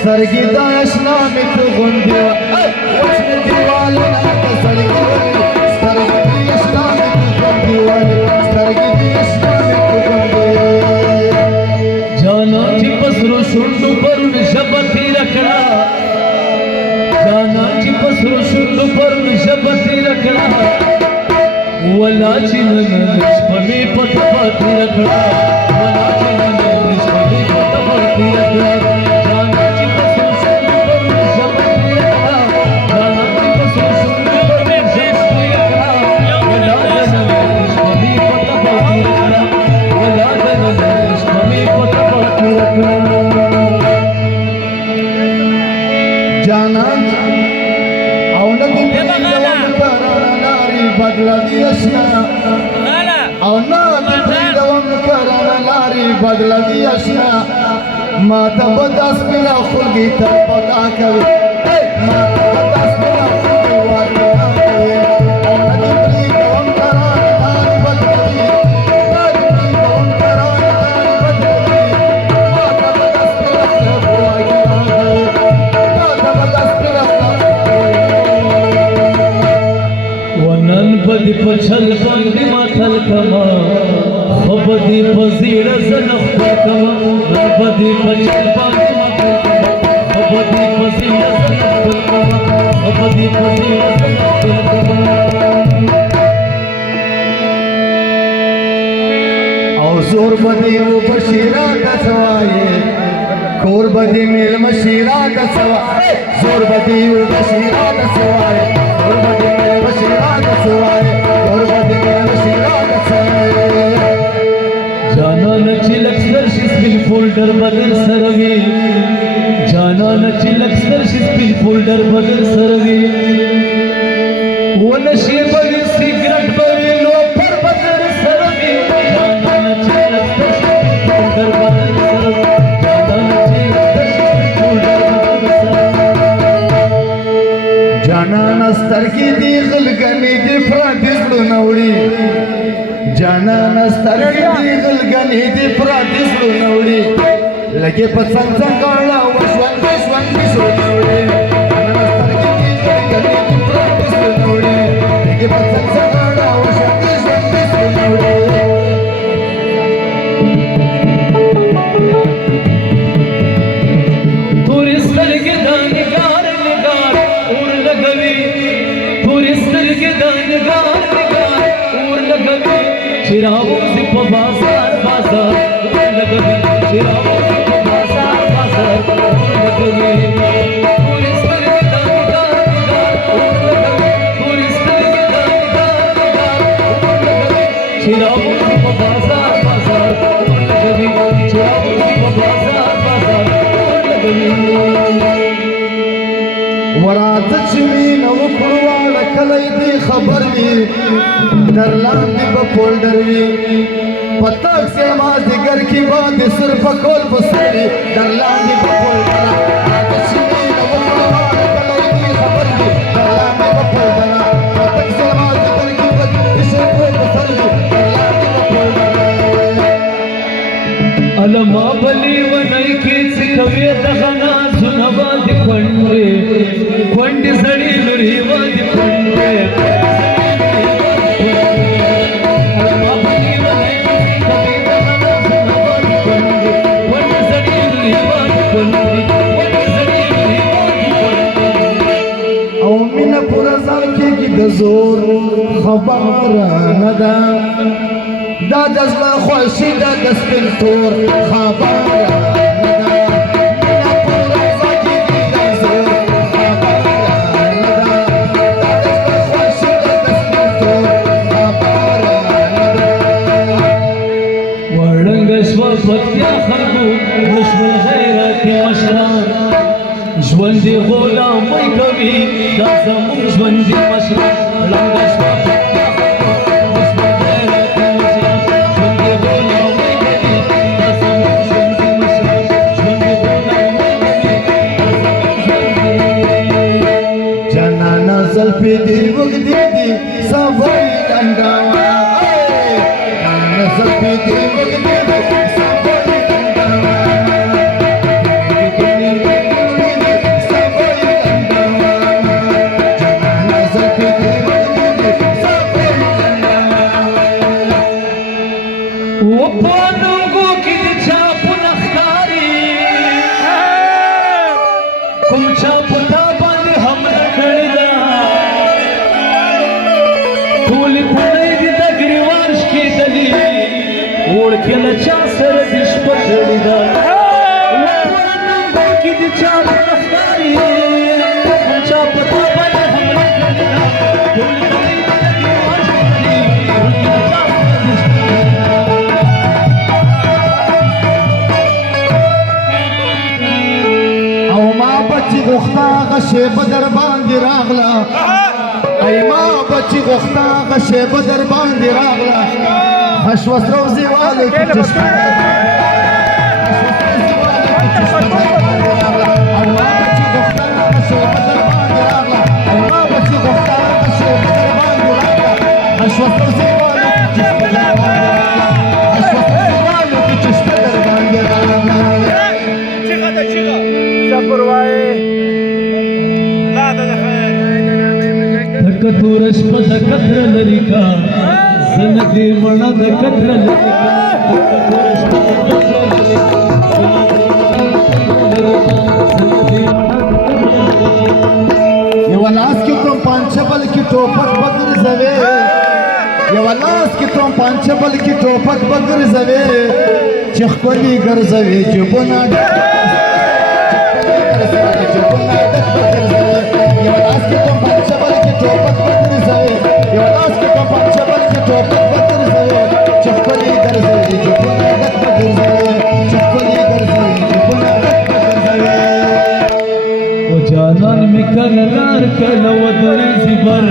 سترګې د اشنا مې په غوندې اوس مې دیوالونه د سړکې ولې سترګې د اشنا مې په غوندې ولې سترګې د اشنا مې په غوندې جانا چې په سرو شونډو پرون ژبه تېره کړه جانا چې په سرو شونډو پرون ژبه تېره کړه ولا چې نن شپه مې په تپه تېره کړه ولا چې نن شپه مې په تپه تېره کړه جانا چې په سرو شونډو پرون ژبه تېره کړه جانا چې په سرو شونډو پرون ژبه تېره کړه ولا چې نن شپه مې په تپه تېره کړه ولا چې نن شپه مې په تپه تېره کړه جانا او نه دې بدلوي اشنا او نه دې پرېږدوم کرانه لارې بدلوي اشنا ما ته به دا سپینه خلګې تر پتا کوي ما ته به دا سپینه خلګې وارخطا کوي او نه دې پرېږدوم کرانه لارې بدلوي نه دې پرېږدوم کرانه لارې بدلوي ما ته به دا سپینه خلګې وارخطا کوي ما ته به دا سپینه ونن بدی پچل باندې ماتل کما خو بدی پزیړ زنخ کما نن بدی پچل باندې ماتل کما خو بدی پزیړ زنخ کما خو بدی پزیړ زنخ کما او زور بدی و بشیرا کسوائے کور بدی میل مشیرا کسوائے زور بدی و بشیرا کسوائے کور بدی میل مشیرا کسوائے کور بدی میل مشیرا کسوائے جانا نچی لکسر شیس بل فولڈر بدر سروی جانا نچی لکسر شیس بل فولڈر بدر سروی ونشی بگی سیگرٹ بگی لو پر بدر سروی جانا نچی لکسر شیس بل فولڈر بدر سروی جانا نستر کی دی غلگنی دی پراتی زړونه وړي جانا نستر کی دی غلگنی دی پراتی زړونه وړي لګي په څنګ کاڼه وشوان وشوان زړونه وړي جانا نستر کی دی غلگنی دی پراتی زړونه وړي لګي په څنګ کاڼه وشوان وشوان زړونه وړي चिरागों से बाजार बाजार लगवी चिरागों से बाजार बाजार लगवी पूरी स्तर के दानिगार निगार लगवी पूरी स्तर के दानिगार निगार लगवी चिरागों से बाजार बाजार लगवी चिरागों से बाजार बाजार लगवी ورات چمین او کړواړه کلی دی خبر وي در لاندې به فولډر وي پتاک سے مازدیګر کې باندې سر په کول بسړي در لاندې به فولډر ورات چمین او کړواړه کلی دی خبر وي در لاندې به فولډر پتاک سے مازدیګر کې باندې سر په بسړي در لاندې به فولډر علما بلی ونای کې څکوي دغه نازونه باندې کونډې کونډې سړی لري باندې کونډې علما بلی ونای کې څکوي دغه نازونه باندې کونډې کونډې سړی لري باندې کونډې کونډې سړی لري باندې کونډې او مینه پورا ځان کېږي د زور خبره نه ده دا د زړه خوښي ده د سپین تور خبره نه ده مینه پورا ځان کېږي د زور خبره نه ده دا د زړه خوښي ده د سپین تور خبره نه ده وړنګ شوه پکتیا خلکو وشول غیرتي مشران ژوندې غلامۍ کوي دا زموږ ژوندې مشران وړنګ شوه پکتیا خلکو وشول غیرتي مشران ژوندې غلامۍ کوي دا زموږ ژوندې مشران ژوندې غلامۍ کوي دا زموږ ژوندې جانانه زلفې دې اوږدې دي سوای ډنډه جانانه زلفې دې اوږدې دي سوای ډنډه و پانوګو کې د چا په نخکاری کوم چا په تا باندې حمله کړې ده ټولې خولۍ دې د ګریوان شکېدلې وړکې له چا سره دې شپه کړې ده و پانوګو کې د چا په نخکاری کوم چا په تا باندې حمله کړې ده ټولې خولۍ دې د ګریوان شکېدلې وړکې له چا سره دې شپه کړې ده ما بچی غوښتا غشې په در باندې راغله ای ما بچی غوښتا غشې په در باندې راغله خشوسرو زیوالو کې چشمه کتورش په کتر لري کا زنګي مړه د کتر لري کا کتورش په کتر لري یو لاس کې کوم پانچبل کې ټوپک بغیر زوي یو لاس کې کوم پانچبل کې ټوپک بغیر زوي چې خپلې ګرځوي جبونه یو لاس کې کوم پانچبل کې ټوپک بغیر زوي یو لاس کې کوم پانچبل کې ټوپک بغیر زوي چې خپلې ګرځوي جبونه بغیر زوي چې خپلې ګرځوي جبونه بغیر زوي او جانان می کلار کله ودرې زبر